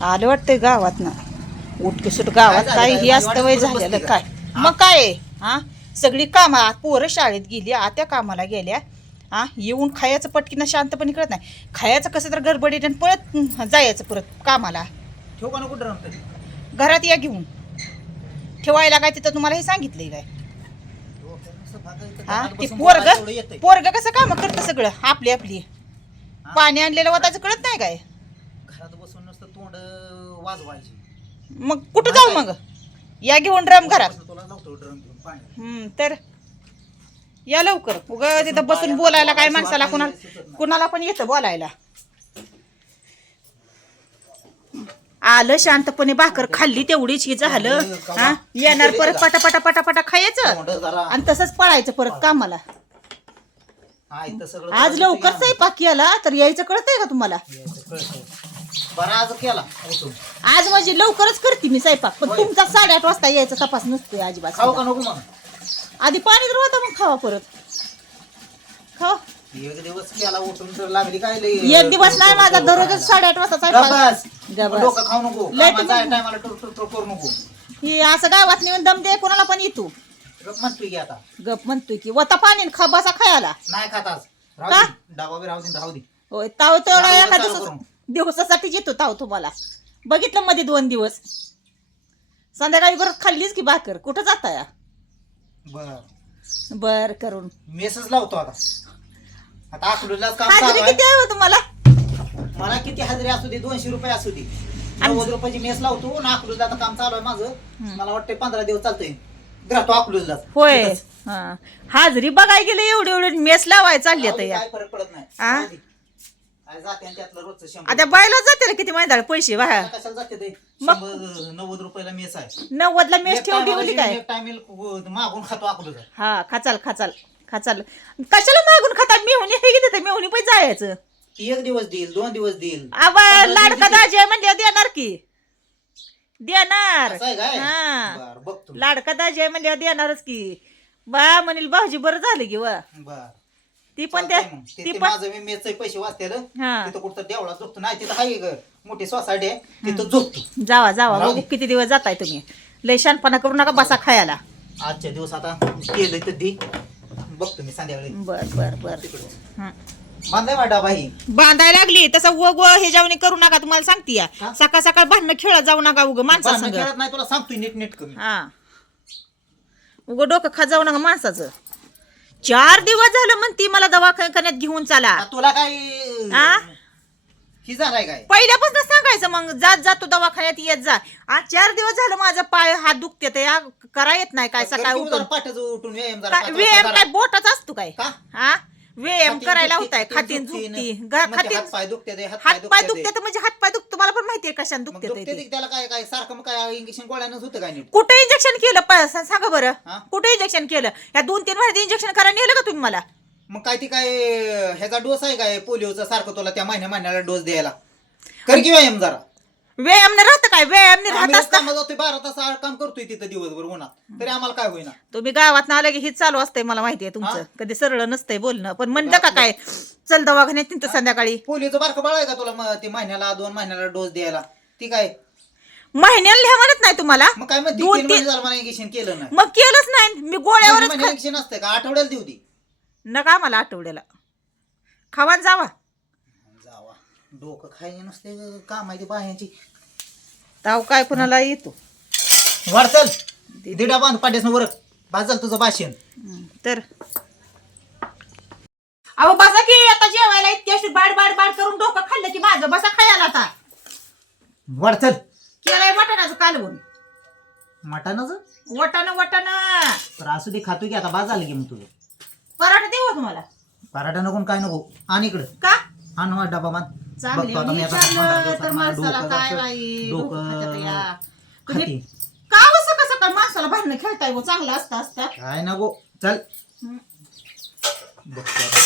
आलं वाटतंय गावात ना उठके सुट गावात काय? ही काय? असतं वय वाटतं झालेलं काय? मग काय? हा? सगळी कामा पोरं शाळेत गेली आत्या कामाला गेल्या. हा? येऊन खायचं पटकीनं शांतपणे कळत नाही. खायचं कसं तर गडबडीत आणि पळत हं, जायचं परत कामाला. ठेव का नको ड्रम तरी? घरात या घेऊन. ठेवायला काय तिथं तुम्हाला हे सांगितलंय काय? हा? ते पोरग पोरग कसं काम करतं सगळं? आपली आपली. पाणी आणलेलं वताचं कळत नाही काय घरात बसून नसतं तोंड वाजवायची. मग कुठं जाऊ मग? या घेऊन ड्रम घरात. तुला लावतो ड्रम घेऊन पाणी. हम्म, तर या लवकर. उग तिथं बसून बोलायला काय माणसाला कुणाला कुणाला पण येतं बोलायला. आलं शांतपणे भाकर खाल्ली तेवढीच हे झालं. हा? येणार परत पटा पटा पटा पटा खायचं. तोंड जरा आणि तसंच पळायचं परत कामाला. हा इथं सगळं आज लवकर स्वयंपाक केला तर यायचं कळतंय का तुम्हाला? यायचं. बरं आज केला. उठून आज म्हणजे लवकरच करते मी स्वयंपाक पण होय. तुमचा साडेआठ वाजता यायचा तपास नसतोय अजिबात. खाऊ का नको मग? आधी पाणी तर होतं मग खावा परत. खावा. एक दिवस केला उठून तर लागली काय लई एक दिवस नाही माझा दररोजच साडेआठ वाजता स्वयंपाक. गबास गबास. डोकं खाऊ नको. लय कामाला तुम्ही- जायला टायमाला टुर टुर टुर करू नको. ही असं गावात नेऊन दम दे कोणाला पण येतो गप म्हणतोय की आता. गप म्हणतोय की वता पाणी न खा बसा खायला. नाही खात आज. राहू का? दे. डाबा बी राहू दे राहू दे. होय ताव तेवढा एका चालू. दिवसासाठीच येतो ताव तुम्हाला. बघितलं मध्ये दोन दिवस. संध्याकाळी परत खाल्लीच की भाकर. कुठं जाता या? बर. बर करून. मेसेज लावतो आता. आता अकलूजलाच काम हाजरी चालू आहे. किती आहे हो तुम्हाला? मला किती हजेरी असू दे दोनशे रुपये असू दे. नव्वद रुपयाची मेस लावतो ना अकलूजला आता काम चालू आहे माझं. मला वाटतं पंधरा दिवस चालतंय. राहतो अकलूजलाच होय. हा. हाजरी बघाय गेले एवढे एवढे मेस लावाय चालली आता या. काय फरक पडत नाही. आ? दे. काय जाते आणि त्यातलं रोजचं शंभर आता बायला जाते ना किती माहिती पैसे आता कशाला जाते ते? मग- शंभर नव्वद रुपयाला मेस आहे. नव्वदला मेस ठेवून ठेवली काय? मागून खातो हा खाचाल खाचाल खाचाल. कशाला मागून खाता मेहुणी हे घेते मेहुणी पण जायचं. एक दिवस देईल दोन दिवस देईल. आबा पंधरा लाडका दिवस देईल. दाजी आहे म्हणजे देणार की. देणार. असं आहे काय? हा. बर बघतो. लाडका दाजी आहे म्हणजे देणारच की. बा म्हणील भाऊजी बरं झालं की वा. बर. ती पण त्या चालतंय मग. ते- ती ते पण माझं मी मेसचे पैसे वाचतेल हा. तिथं कुठं देवळा झोपतो. नाही तिथं आहे ग. मोठी सोसायटी आहे. तिथं झोपतो. जावा जावा. राहू बघू दे. किती दिवस जाताय तुम्ही. लय शानपणा करू नका बसा खायला. आजच्या दिवस आता केलं तर दे. बघतो मी संध्याकाळी. बर बर बर. तिकडं. हं. बांधाय वाटा बाई. बांधायला लागली तसं व व हे जाऊन करू नका तुम्हाला सांगते या? सकाळ सकाळ भांडणं खेळत जाऊ नका उग माणसा खेळत नाही तुला सांगतोय नीट नीट कमी हा. उग डोकं खा जाऊ नका माणसाचं. चार दिवस झालं म्हणती मला दवाखान्यात घेऊन चला. तुला काय आ? ही झालाय काय? पहिल्यापासून सांगायचं मग जात जातो दवाखान्यात येत जा. आज चार दिवस झालं माझा पाय हात दुखते ते या करा येत नाही काय सकाळी जरा उठून. पाठच उठून व्यायाम जरा काय व्यायाम काय बोटाच असतो काय? का? हा व्यायाम खातीन करायला दुखती, होताय खातीन दुखतीन. झुकती म्हणजे खातीन हातपाय दुखते ते, हात पाय दुखते दुखते म्हणजे हात पाय दुखत माहितीये कशाने दुखते दुखते ते? ते त्याला काय काय सारखं मग काय इंजेक्शन गोळ्यानंच होतं काय नीट कुठे इंजेक्शन केलं प- सा- सांगा बरं. हा? कुठे इंजेक्शन केलं? या दोन तीन महिन्यात इंजेक्शन करायला नेलं का तुम्ही मला? मग काय ती काय ह्याचा डोस आहे काय? पोलिओचा सारखं तुला त्या महिन्या महिन्याला डोस द्यायला? कर की व्यायाम जरा. व्यायाम नाही राहतं काय? व्यायाम नाही राहत आम्ही असता. कामात जातोय बारा तास आ- काम करतोय तिथं दिवसभर उन्हात. तरी आम्हाला काय होईना. तुम्ही गावात आलं की हेच चालू असतंय मला माहितीये तुमचं. हा? कधी सरळ नसतंय बोलणं. पण म्हणलं का काय? चल दवाखान्यात तिथं संध्याकाळी. पोलिओचं बारकं बाळ आहे का तुला? मग ते महिन्याला दोन महिन्याला डोस द्यायला. ती काय? महिन्याला लिहा म्हणत नाही तुम्हाला? मग काय मग दोन तीन तीन महिने झालं मला इंजेक्शन केलं नाही. मग केलंच नाही. मी गोळ्यावरच खा- इंजेक्शन असतं का? आठवड्याला देऊ दे. नका मला आठवड्याला. खावान जावा. डोकं खायचे नसते काम आहे ती बाह्यांची ताव काय कुणाला येतो? वाढचल दिडा बांध पाड्यास वर. भाजल तुझं भाषण. हं, तर. अहो बसा की आता जेवायला इतकी अशी बाड बाड बाड करून डोकं खाल्लं की माझं. बसा खायला आता. वाढचल केलंय मटणाचं कालवून. मटणाचं? वटानं वटानं तर असू दे खातो की आता. बाज झालं की मग तुझं. पराठा देऊ का तुम्हाला? पराठा नको काय नको. आणि इकडं. का? आण वा डबा बांध. चांगली. बघतो आता मी आता विचारलं पंधरा दिवसात तर माझं माणसाला डोकं काय असं- बाई, डोकं खात्यात या. डोकं तुम्ही खाती का हो सकाळ सकाळ माणसाला भांडणं खेळताय गो चांगलं असतं असतं. काय नको. चल. हं. बघतो आता.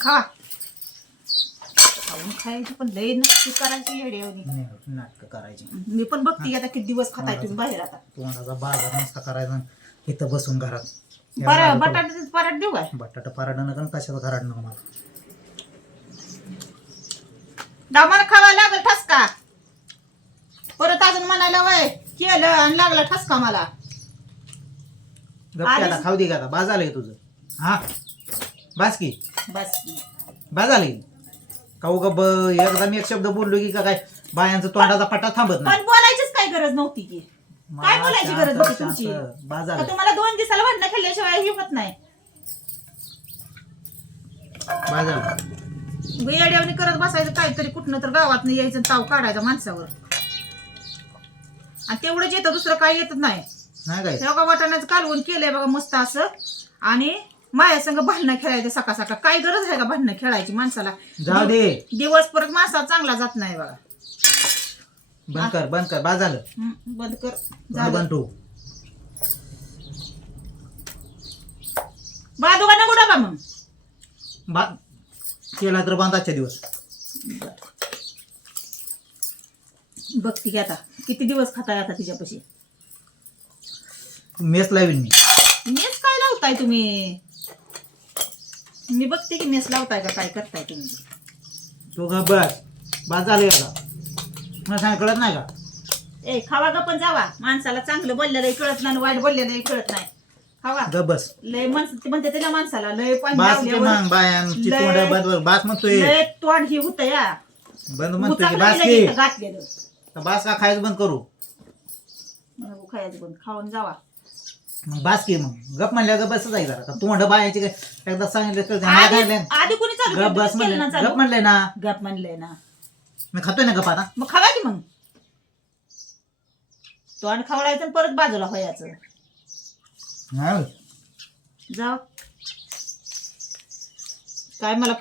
खा. खाऊन खायची पण लई नक्की करायची येड्यावानी. नाही, नाटकं करायची. मी पण बघते आता किती दिवस खाताय तुम्ही बाहेर आता. तोंडाचा बाजार नसता करायचा इथं बसून घरात. बरं बटाट्याचं पराठ देऊ काय? बटाटा पराठा नका न कशाचा नको मला. दामाला खावा लागल ठसका. परत अजून म्हणायला वय केलं आणि लागला ठसका मला. गप्प आता आधीच- खाऊ दे का आता. बाज आलंय तुझं? हा? बास की? बस बाज आलंय का उगा ब एकदा मी एक शब्द बोललो की का काय बायांचं तोंडाचा पट्टा थांबत नाही. पण बोलायचीच काय गरज नव्हती की? काय बोलायची शांत- गरज होती शांत. तुमची? बाज का आलंय तुम्हाला दोन दिवसाला भांडणं खेळल्याशिवाय हे होत नाही? बाज येड्यावणी करत बसायचं काहीतरी कुठनं तर गावात यायचं ताव काढायचा माणसावर. आणि तेवढंच येतं दुसरं काही येतच नाही. नाही काय? तेव्हा वाटाण्याचं कालवून केलंय बघा मस्त असं. आणि माया संग भांडणं खेळायचं सकाळ सकाळ. काय गरज आहे का भांडणं खेळायची माणसाला? जाऊ दे. दिवस परत माणसाला चांगला जात नाही बघा. बंद कर बंद कर. बाज झालं. हं, बंद कर. झालं. बंद ठेवू. बाजूला नको डबा मग. बा केला तर बंद आजच्या दिवस. बघती की आता किती दिवस खाताय आता तिच्यापाशी? मेस लावीन मी. मेस काय लावताय तुम्ही? मी बघते की मेस लावताय का काय करताय तुम्ही? तू ग बस बाज झालं आता मला सांग कळत नाही का? ए खावा ग पण जावा. माणसाला चांगलं बोललेलं कळत नाही वाईट बोललेलं कळत नाही. खावा ग बस. लय माणसं ते म्हणते त्याला माणसाला लय पाणी बास की लावल्यावर मग बायांची लय- तोंड बंद बास म्हणतोय. लय तोंड ही होत या. बंद म्हणतोय की उचाकलं बास गेलं की. इथं घातलेलं. तर बास का खायचं बंद करू? खायचं पण खाऊन जावा. मग बास की मग. गप म्हणल्या गप बसच आहे जरा. का तोंड बायाची काय एकदा सांगितलं तर मला आधी काय आधी कोणी चालू गप? बस म्हणले चालू? गप म्हणले ना. गप म्हणलंय ना. मी खातोय ना गप आता. मग खावा की मग. तोंड खावडायचं आणि परत बाजूला व्हायचं. जाऊ. काय मला